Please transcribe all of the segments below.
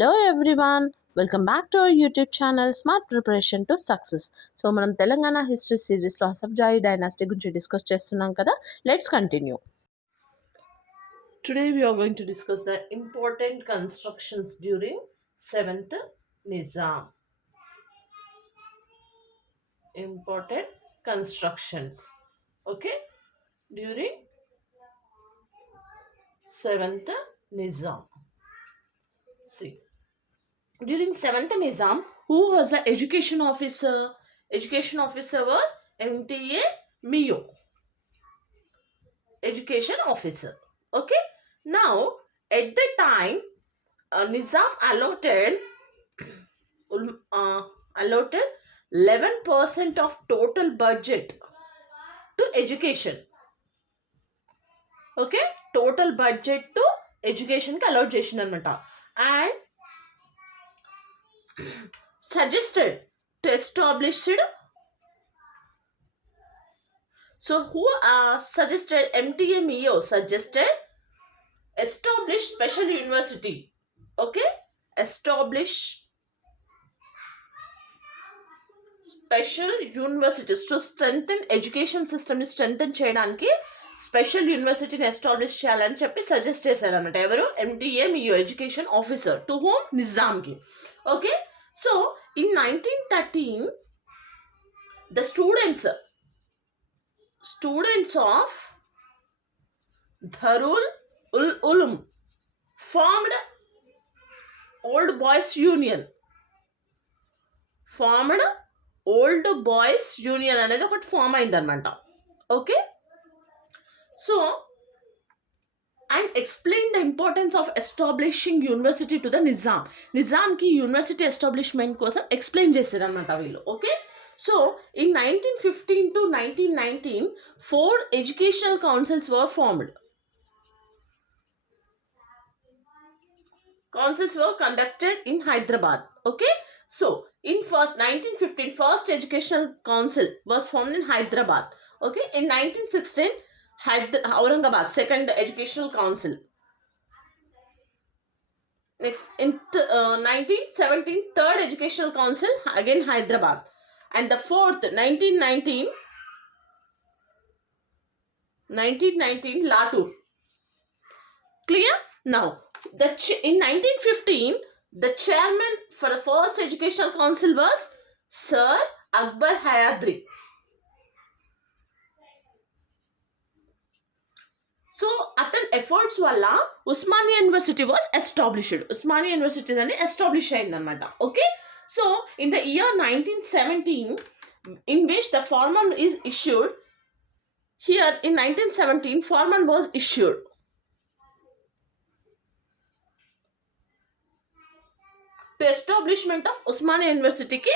Hello everyone, welcome back to our YouTube channel Smart Preparation to Success. So మనం తెలంగాణ హిస్టరీ సిరీస్లో అసఫ్జాయి డైనాసిటీ గురించి డిస్కస్ చేస్తున్నాం కదా. Let's continue. Today we are going to discuss the important constructions during 7th Nizam. Important constructions. Okay? During 7th Nizam. See. During 7th Nizam, who was the education officer? Education officer was MTA Mio. Education officer. Okay. Now, at the time, Nizam allotted 11% of total budget to education. Okay, total budget to education కి allot చేసిన అనమాట. And suggested to establish it. So who suggested? MTA Mio suggested establish special university. Okay, establish special universities to strengthen education system ని strengthen చేయడానికి special యూనివర్సిటీని establish చేయాలని చెప్పి suggest చేశాడు అనమాట. ఎవరు? MTA Mio education officer to home నిజాంకి. Okay, so in 1913 the students of Darul Uloom formed Old Boys Union. Old Boys Union అనేది ఒకటి ఫామ్ అయిందనమాట. Okay, so and explain the importance of establishing university to the నిజాంకి university establishment కోసం explain చేశారనమాట వీళ్ళు. Okay, so in 1915 to 1919 4 educational councils were formed. Councils were conducted in Hyderabad. Okay, so in 1915 first educational council was formed in Hyderabad. Okay, in 1916 Aurangabad second educational council. Next in 1917 third educational council again Hyderabad, and the fourth 1919 Latur. Clear? Now in 1915 the chairman for the first educational council was Sir Akbar Hayadri. So అతని ఎఫర్ట్స్ వల్ల Osmania university was established. Osmania యూనివర్సిటీ అని ఎస్టాబ్లిష్ అయిందనమాట. Okay, so in the year 1917 in which the Farman is issued. Here in 1917 Farman was issued. To establishment of Osmania యూనివర్సిటీకి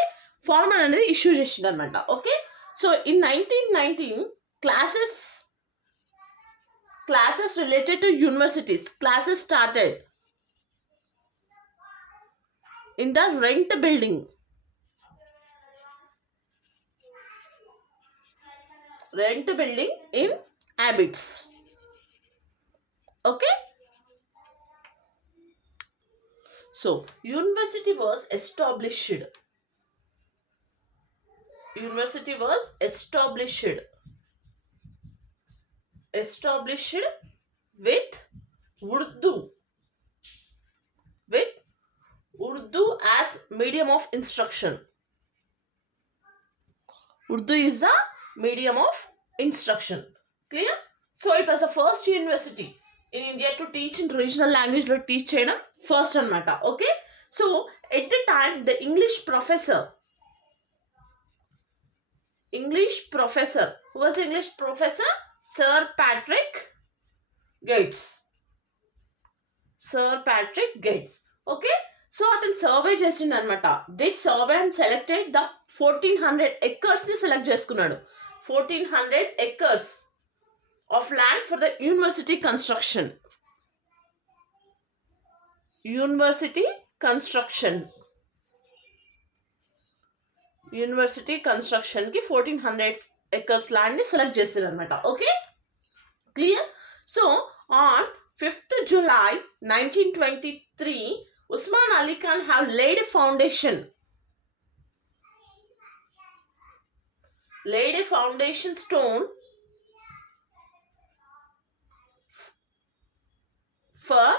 ఫార్మన్ అనేది ఇష్యూ చేసింది అనమాట. Okay, so in 1919 classes related to universities classes started in the rent building in Abbots. Okay, so university was established with Urdu as medium of instruction. Urdu is the medium of instruction. Clear? So it was the first university in India to teach in regional language lo teach cheyadam first anamata. Okay, so at the time the English professor who was the English professor? Sir Patrick Gates. Okay, so అతను సర్వే చేసిండు అనమాట. Did survey and selected the 1400 acres ని సెలెక్ట్ చేసుకున్నాడు. 1400 acres of land for the university construction. University construction కి 1400 acres land ని సెలెక్ట్ చేశారు అనమాట. Okay, clear? So on 5th July 1923 Usman Ali Khan have laid a foundation stone for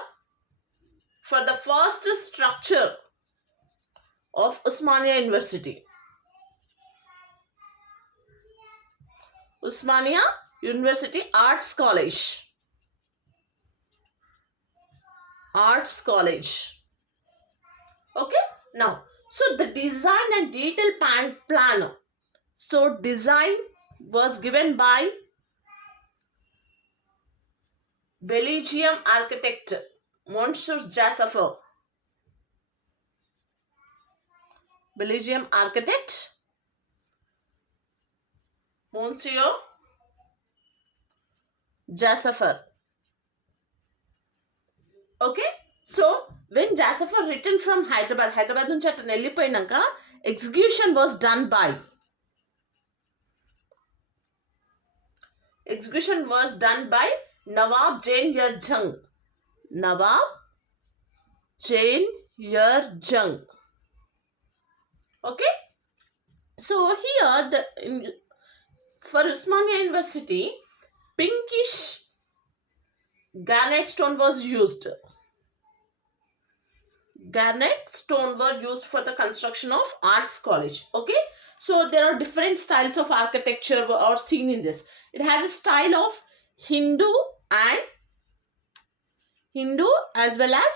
the first structure of Osmania University. Osmania University Arts College. Okay, now, so the design and detail plan. So design was given by Belgium architect Monsieur Jasaffer. Belgium architect Monsieur Jasaffer. Okay, so when Jasaffer returned from Hyderabad నుంచి అతను వెళ్ళిపోయినాక execution was done by Nawab Jain Yar Jung. Nawab Jain Yar Jung. Okay, so here for Osmania University, pinkish granite stone was used. Granite stone were used for the construction of arts college. Okay, so there are different styles of architecture are seen in this. It has a style of Hindu as well as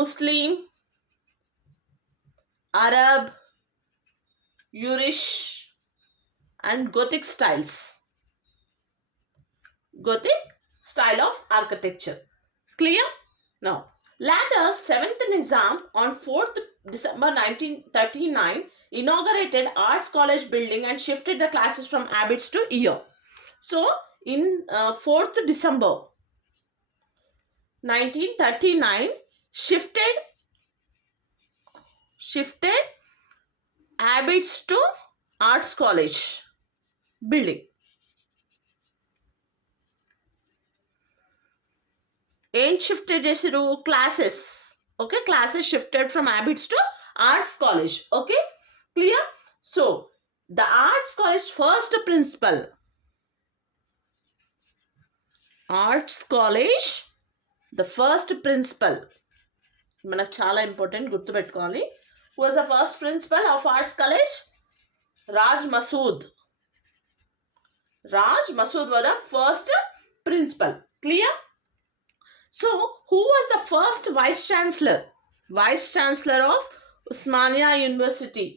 Muslim, Arab, Irish and Gothic styles. Gothic style of architecture. Clear? Now, later 7th Nizam on 4th December 1939 inaugurated Arts College building and shifted the classes from Abbots to Ear. So, in 4th December 1939, shifted Abbots to Arts College building. ఏం shifted చేసారు? Classes. Okay, classes shifted from Abbots to Arts College. Okay, clear? So the Arts College first principal, మనకు చాలా important, గుర్తుపెట్టుకోవాలి. Who was the first principal of Arts College? Raj Masood was the first principal. Clear? So, who was the first vice chancellor? Vice chancellor of Osmania University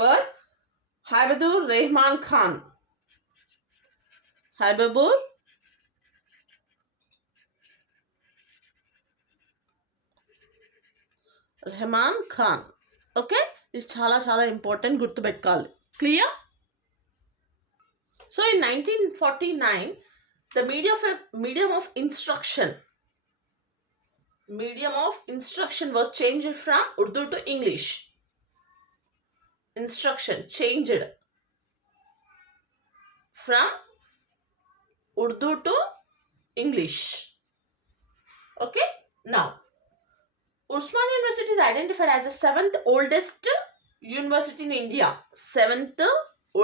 was Habibur Rahman Khan. Habibur Rahman Khan. Okay, ఇది చాలా important, గుర్తుపెట్టుకోవాలి. Clear? So in 1949, the medium of instruction was changed from Urdu to English. Instruction changed from Urdu to English. Okay, now Osmania University is identified as the 7th oldest university in India. 7th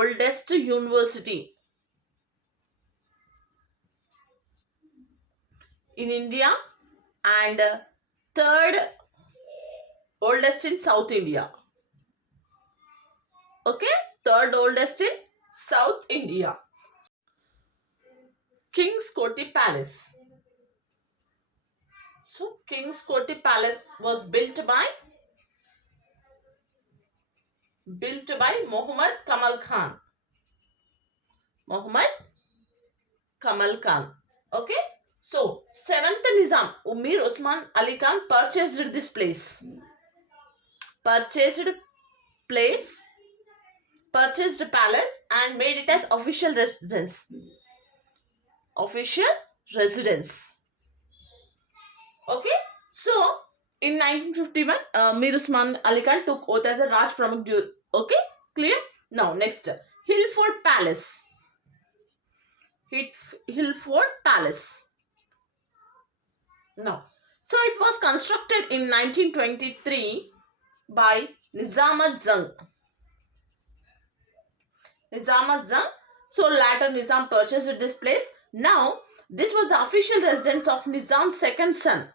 oldest university in India and 3rd oldest in South India. Okay, 3rd oldest in South India. King's Koti Palace. So King's Koti Palace was built by Muhammad Kamal Khan. Okay, so 7th Nizam Mir Osman Ali Khan purchased this place. Purchased palace and made it as official residence. Okay, so in 1951, Mir Osman Ali Khan took oath as a Raj Pramukh. Okay, clear? Now next, Hillfort Palace. Now, So it was constructed in 1923 by Nizamat Jung. Nizamat Jung. So later Nizam purchased this place. Now this was the official residence of Nizam's second son.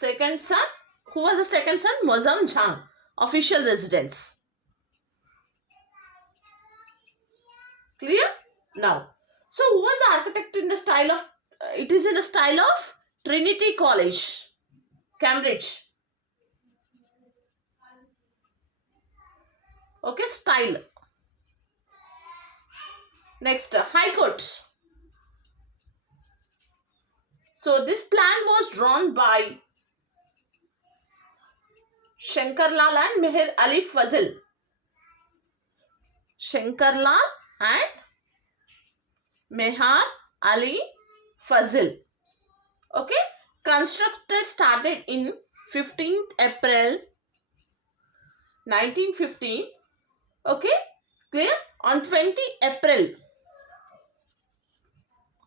Second son? Who was the second son? Muazzam Jang. Official residence. Clear? Now, so who was the architect in the style of, it is in the style of Trinity College, Cambridge. Okay, style. Next, High Court. So this plan was drawn by Shankarlal and Meher Ali Fazil. Shankarlal and Meher Ali Fazil. Okay, constructed started in 15th April 1915. Okay, clear? On 20 April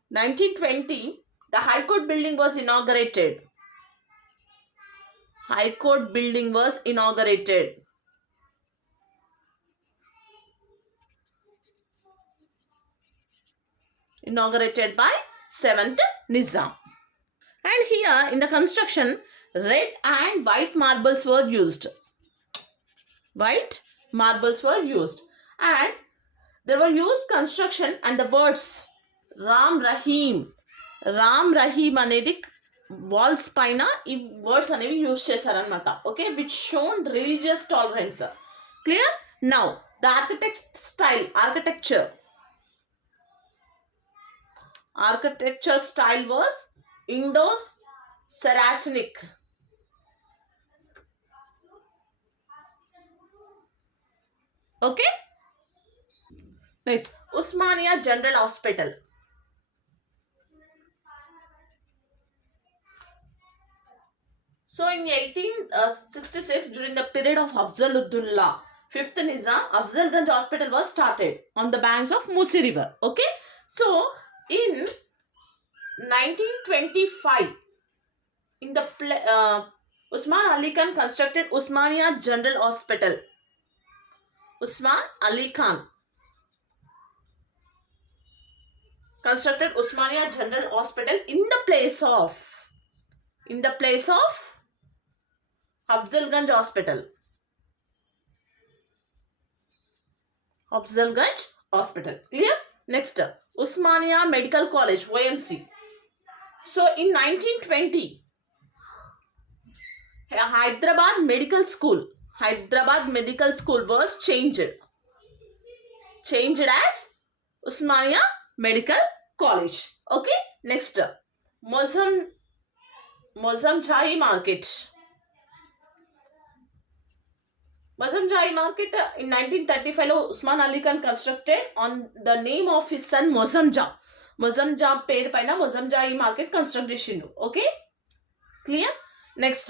1920, the High Court building was inaugurated. High Court building was inaugurated. Inaugurated by 7th Nizam. And here in the construction, red and white marbles were used. White marbles were used. And there were used construction and the words Ram Rahim. Ram Rahim అనేది వాల్స్ పైన ఈ వర్డ్స్ అనేవి యూజ్ చేశారనమాట. Okay, which shown religious tolerance. Clear? Now the architecture style was Indo-Saracenic. Okay. Next, Usmania General Hospital. So in 1866, during the period of Afzaluddullah, 5th Nizam, Afzalganj Hospital was started on the banks of Musi River. Okay. So in 1925, in the Usman Ali Khan constructed Usmania General Hospital. Usman Ali Khan constructed Usmania General Hospital in the place of Afzalganj Hospital. Afzalganj Hospital. Clear? Next, Usmania Medical College, OMC. So in 1920, Hyderabad Medical School was changed as Usmania Medical College. Okay. Next, Mozamjai Market. Mozamjai Market in 1935 lo Usman Ali Khan constructed on the name of his son Mozamja. Mozamja పేరు పైన Mozamjai Market construct చేసిండు. Okay, clear? Next,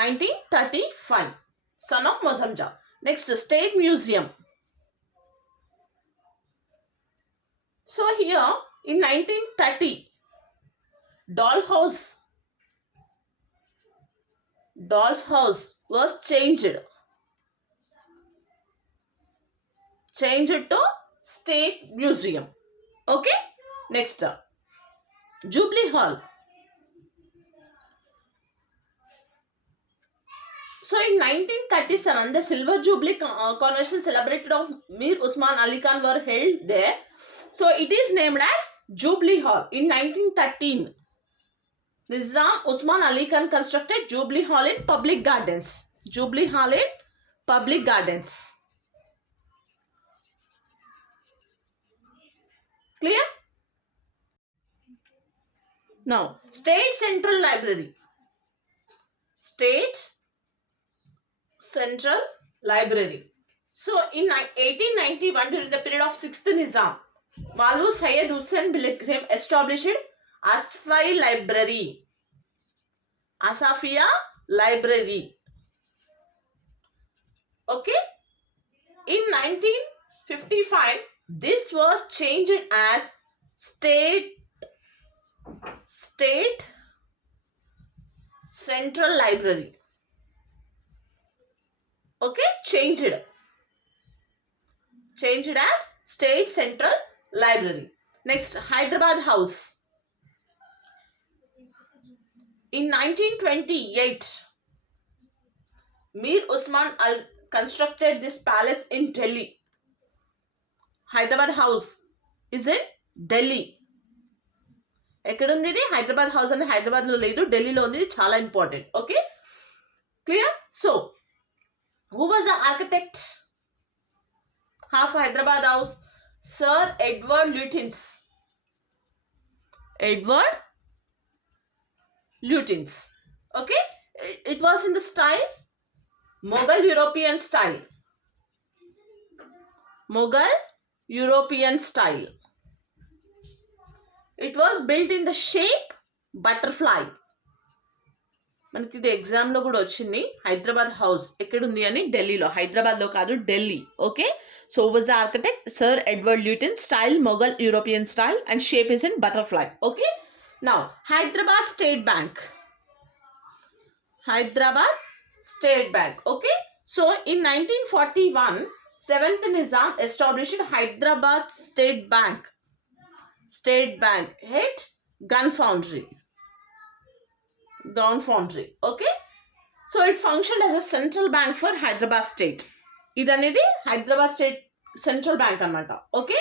1935, son of Mozamja. Next, State Museum. So here in 1930, Doll's House was changed to State Museum. Okay. Next, Jubilee Hall. So in 1937, the Silver Jubilee coronation celebrated of Mir Usman Ali Khan were held there. So it is named as Jubilee Hall. In 1913, Nizam Usman Ali Khan constructed Jubilee Hall in Public Gardens. Jubilee Hall in Public Gardens. Clear? Now, State Central Library. State Central Library. So in 1891, during the period of 6th Nizam, Malu Syed Hussain Pilgrim established Asafia Library. Okay. In 1955, this was changed as State State Central Library. Okay, changed as State Central Library. Next, Hyderabad House. In 1928, Mir Usman Al constructed this palace in Delhi. Hyderabad House is in Delhi. ఎక్కడుంది ఇది? హైదరాబాద్ హౌస్ అని హైదరాబాద్లో లేదు, ఢిల్లీలో ఉంది. ఇది చాలా important. Okay, clear? So who was the architect of Hyderabad House? Sir Edward Lutyens. Edward Lutyens. Okay, it was in the style Mughal European style. Mughal European style. It was built in the shape butterfly. మనకి ఇది ఎగ్జామ్లో కూడా వచ్చింది. హైదరాబాద్ హౌస్ ఎక్కడుంది అని ఢిల్లీలో, హైదరాబాద్లో కాదు, Delhi. Okay, so was the architect Sir Edward Lutyens. Style Mughal European style and shape is in butterfly. Okay, now Hyderabad State Bank. Hyderabad State Bank. Okay, so in 1941, 7th Nizam established Hyderabad State Bank. State Bank at Gun Foundry. Okay, so it functioned as a central bank for Hyderabad State. ఇదనేది Hyderabad State Central Bank అన్నమాట. Okay,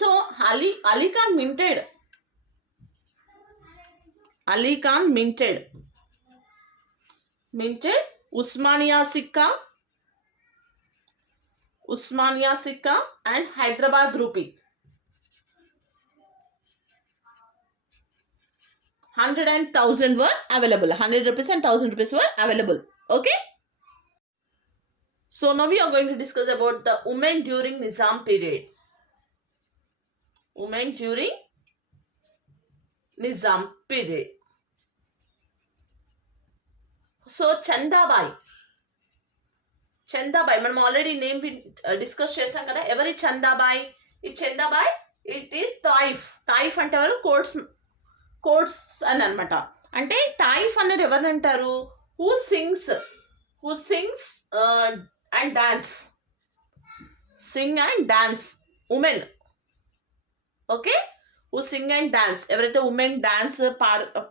so Ali Khan minted Usmania Sikka and Hyderabad rupee. 100 and 1000 were available. 100 rupees and 1000 rupees were available. Okay, so now we are going to discuss about the women during Nizam period. Women during Nizam period. So Chandabai మనం already name discuss చేసాం కదా. ఎవరి చందాబాయ్? ఈ చందాబాయ్ it is Taif అంటే ఎవరు? కోడ్స్ అని అనమాట. అంటే తాయిఫ్ అనేది ఎవరిని అంటారు? Who sings and dance, women. Okay, who sing and dance. ఎవరైతే ఉమెన్ డాన్స్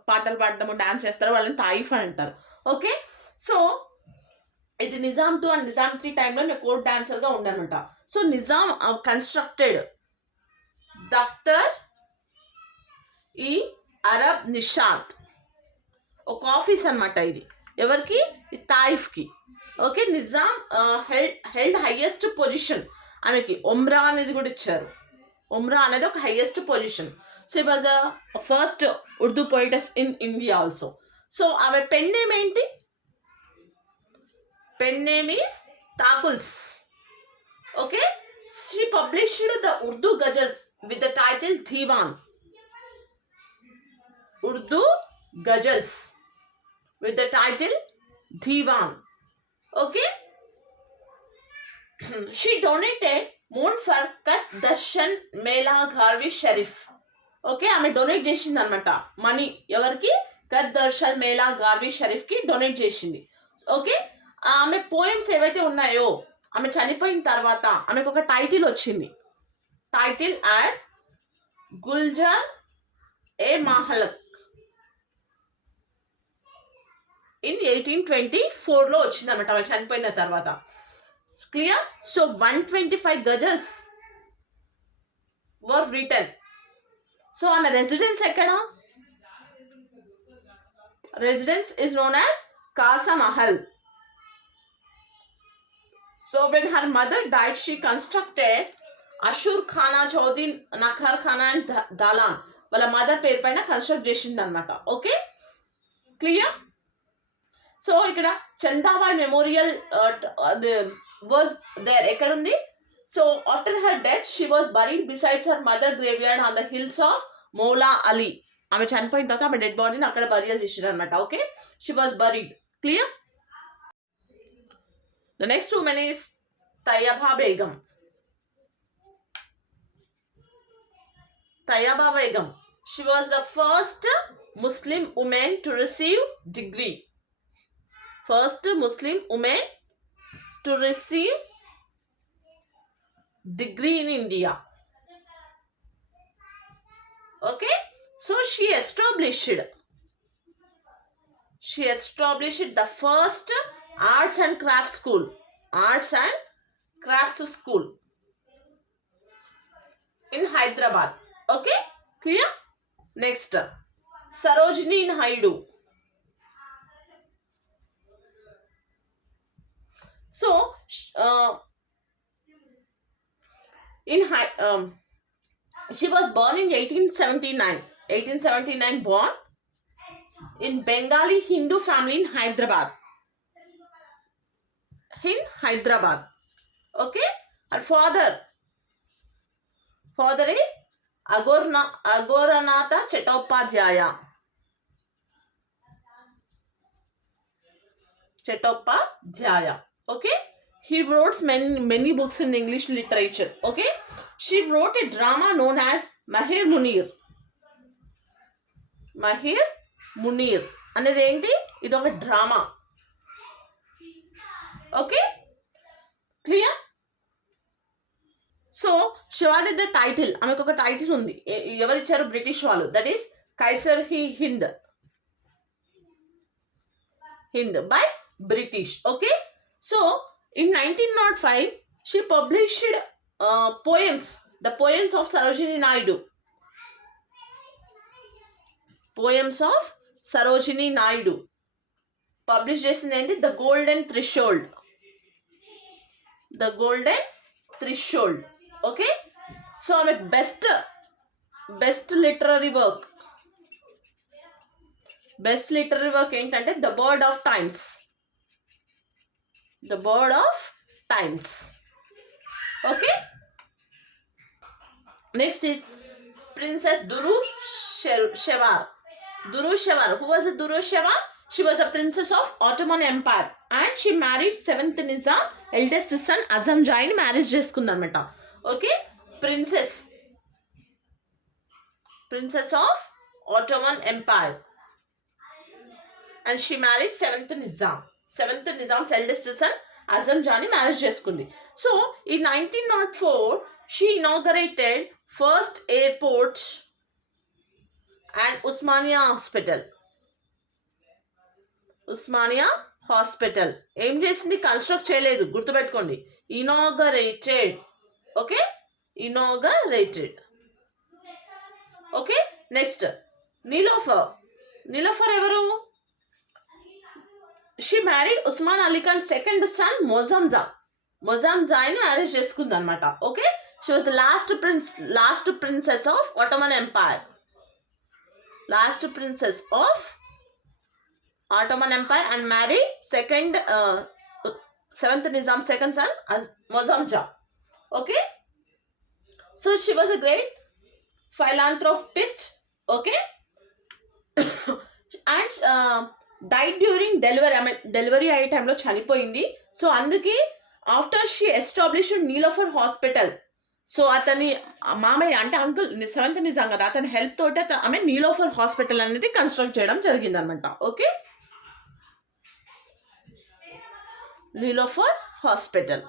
పాటలు పాడటము, డాన్స్ చేస్తారో వాళ్ళని తాయిఫ్ అని అంటారు. ఓకే, సో ఇది నిజాం 2 అండ్ నిజాం 3 టైంలో నేను కోడ్ డాన్సర్గా ఉండనమాట. సో నిజాం కన్స్ట్రక్టెడ్ దఫ్తర్ ఈ అరబ్ నిషాద్, ఒక ఆఫీస్ అనమాట. ఇది ఎవరికి? తాయిఫ్కి. Okay, Nizam held highest position. ఆమెకి ఒమ్రా అనేది కూడా ఇచ్చారు. ఒమ్రా అనేది ఒక హైయెస్ట్ పొజిషన్. సో ఈ was first Urdu poetess in India also. So ఆమె పెన్ నేమ్ ఏంటి? పెన్ నేమ్ ఈస్ తాకుల్స్. Okay, she published the Urdu ghazals with the title Diwan. Urdu ghazals with the title Diwan. Okay, she donated మూన్ ఫర్ కత్ దర్శన్ మేళా ఘార్వి షరీఫ్. ఓకే, ఆమె డొనేట్ చేసింది అనమాట మనీ. ఎవరికి? కత్ దర్శన్ మేళా ఘార్వి షరీఫ్కి డొనేట్ చేసింది. ఓకే, ఆమె పోయమ్స్ ఏవైతే ఉన్నాయో, ఆమె చనిపోయిన తర్వాత ఆమెకు ఒక టైటిల్ వచ్చింది. Title as Gulzar e Mahlaqa in 1824లో వచ్చింది అనమాట ఆమె చనిపోయిన తర్వాత. Clear? So 125 ghazals were written. So ఆమె రెసిడెన్స్ ఎక్కడ? Residence is known as Casa Mahal. So when her mother died, she constructed Ashur Khana, Chaudin, Nakhar Khana and Dalan. వాళ్ళ మదర్ పేరు పైన కన్స్ట్రక్ట్ చేసింది అనమాట. Okay, clear? సో ఇక్కడ చందాబాయ్ మెమోరియల్ వాజ్ దేర్. ఎక్కడుంది? So after her death she was buried besides her mother graveyard on the hills of Maula అలీ. ఆమె చనిపోయిన తర్వాత ఆమె డెడ్ బాడీని అక్కడ బరియల్ చేసారు అనమాట. Okay, she was buried. Clear? The next women is Taiba Begum. She was the first Muslim woman to receive degree. First Muslim woman to receive degree in India. Okay, so she established the first arts and crafts school. Arts and crafts school in Hyderabad. Okay, clear? Next, Sarojini Naidu. So, she was born in 1879. 1879 born in Bengali Hindu family in Hyderabad. Okay, her father is Agoranatha Chattopadhyaya. Okay, he wrote many books in English literature. Okay, she wrote a drama known as Mahir Munir అనేది ఏంటి? ఇది ఒక drama. Okay, clear? So Shivaji the title, ఆమెకు ఒక టైటిల్ ఉంది. ఎవరిచ్చారు? బ్రిటిష్ వాళ్ళు. That is Kaiser Hind by British. Okay, so in 1905 she published the poems of Sarojini Naidu. Published చేసింది The Golden Threshold. Okay, so ఆమె బెస్ట్ లిటరరీ వర్క్ ఏంటంటే The Bird of Times. Okay, next is Princess Duru Shewar. Who was Duru Shewar? She was a princess of Ottoman Empire and she married 7th Nizam eldest son Azam Jai ni marriage చేసుకుందన్నమాట. Okay, princess of Ottoman Empire and she married 7th Nizam's eldest son Azam Jai ni marriage చేసుకుంది. So in 1904 she inaugurated first airport and Usmania Hospital. ఏం చేసింది? Construct చేయలేదు, గుర్తుపెట్టుకోండి. Inaugurated. Okay, okay, next Niloufer ఎవరు? She married Osman Ali Khan second son మొజాంజాని marriage చేసుకుంది అనమాట. Okay, she was last princess of Ottoman Empire. And married 7th Nizam second son as Mozamja. Okay, so she was a great philanthropist. Okay, and died during delivery అయ్యే టైంలో చనిపోయింది. సో అందుకే after she established Niloufer hospital. So అతని మామయ్య అంటే uncle 7th Nizam కదా, అతని హెల్ప్ తోటి ఆమె నీలోఫర్ హాస్పిటల్ అనేది కన్స్ట్రక్ట్ చేయడం జరిగింది అనమాట. Okay, Niloufer hospital.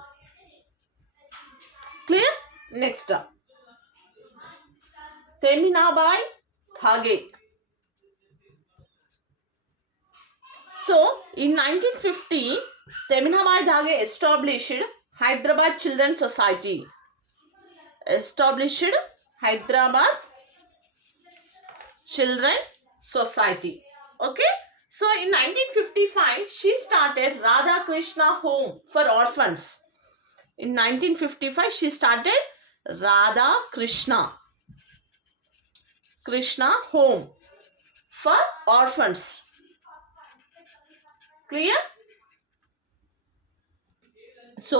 Clear? Next తెమినాబాయ్ థాగే. So in 1950 Teminabai Dhage established Hyderabad Children's Society. Okay, so in 1955 she started Radha Krishna Home for Orphans. In 1955 she started Radha Krishna Home for Orphans. Clear? So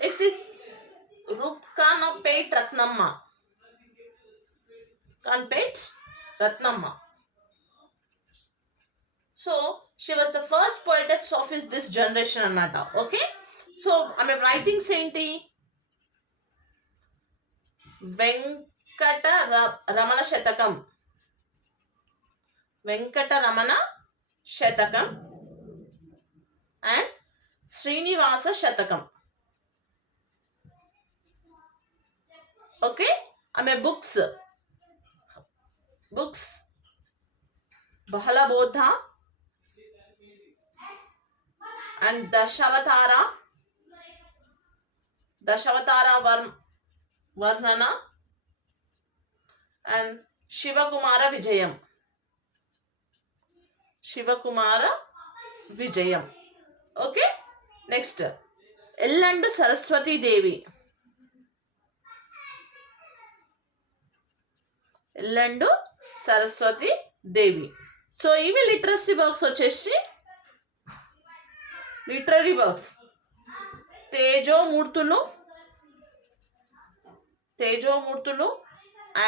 next is Rupkanapet Ratnamma. So she was the first poetess of this generation anata. Okay, so ఆమె రైటింగ్స్ ఏంటి? వెంకట రమణ శతకం, వెంకటరమణ శతకం అండ్ శ్రీనివాస శతకం. ఓకే, ఆమె బుక్స్ బహళబోధ అండ్ దశావతార వర్ణన and Shivakumara Vijayam. Okay, next ఎల్లండు సరస్వతీదేవి. సో ఇవి లిటరసీ వర్క్స్ వచ్చేసి లిటరరీ వర్క్స్. తేజోమూర్తులు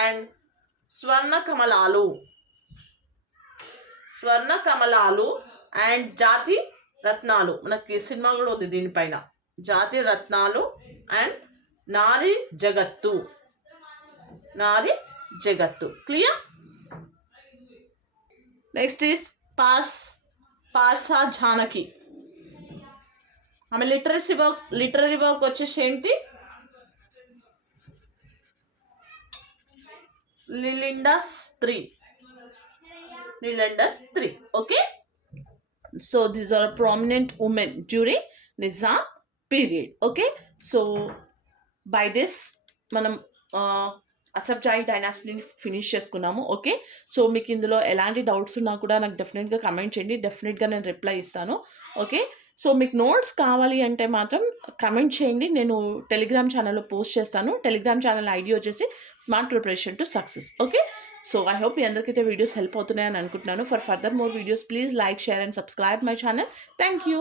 అండ్ స్వర్ణ కమలాలు అండ్ జాతి రత్నాలు. మనకి సినిమా కూడా ఉంది దీనిపైన, జాతి రత్నాలు and Nari Jagattu. Clear? Next is Parsa Janaki. ఆమె లిటరరీ వర్క్ వచ్చేసి ఏంటి? లిలిండస్ త్రీ. Okay, so these are prominent women during Nizam period. Okay, so by this మనం అసఫ్జాయి డైనాసిటీని ఫినిష్ చేసుకున్నాము. ఓకే, సో మీకు ఇందులో ఎలాంటి డౌట్స్ ఉన్నా కూడా నాకు డెఫినెట్గా కమెంట్ చేయండి, డెఫినెట్గా నేను రిప్లై ఇస్తాను. ఓకే, సో మీకు నోట్స్ కావాలి అంటే మాత్రం కమెంట్ చేయండి, నేను టెలిగ్రామ్ ఛానల్లో పోస్ట్ చేస్తాను. టెలిగ్రామ్ ఛానల్ ఐడి వచ్చేసి smart preparation to success. Okay, so I hope మీ అందరికైతే వీడియోస్ హెల్ప్ అవుతున్నాయని అనుకుంటున్నాను. For further more videos please like, share and subscribe my channel. Thank you.